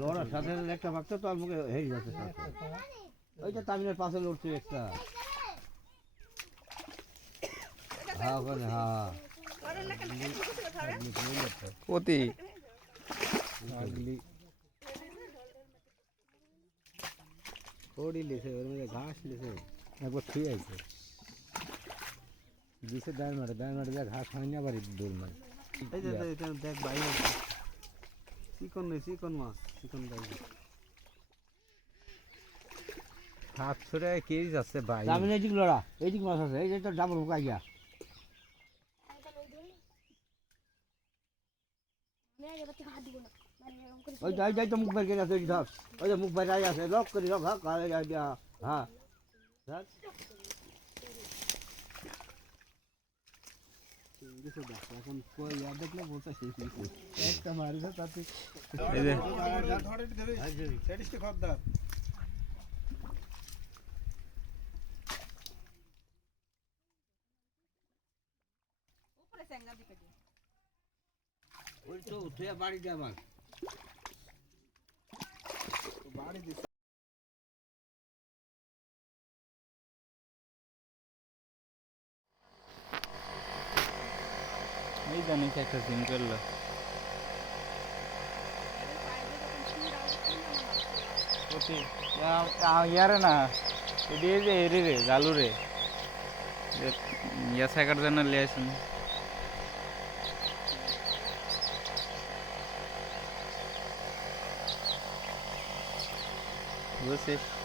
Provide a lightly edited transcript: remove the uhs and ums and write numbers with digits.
লড়ার সাথে একটা বাচ্চা তো আর মুখে হেরে যাচ্ছে ওইটা তামিলের পাশে লড়ছে একটা হ্যাঁ ওখানে হ্যাঁ কতি ওড়ি লিছে ওর মধ্যে ঘাস লিছে একবার ছুঁয়ে আইছে দিছে দাঁড় মারে যা ঘাস হয় না বাড়ি দৌড় মারে এই যে দেখ বাইরে চিকন মাছ চিকন বাইরে হাত ছড়ে কে যাচ্ছে ভাই আমি এইদিক লড়া এইদিক মাছ আছে এই যে তো ডাবল মুখ আইয়া ওই যাই তো মুখ বের করে আছে ওই ধর ওই যে মুখ বের আই আছে লক করি লক হ্যাঁ এখন কই দেখলে বলতে একটা মারিছে তাতে খদ্দার ওই তো উঠে বাড়ি দে আমার বাড়ি দিছে এই জানি একটা সিন করলো কতি ইয়ারে না এটি যে এরি রে জালু রে ইয়া সাইকার জন্য লিয়ে আসুন বুঝছিস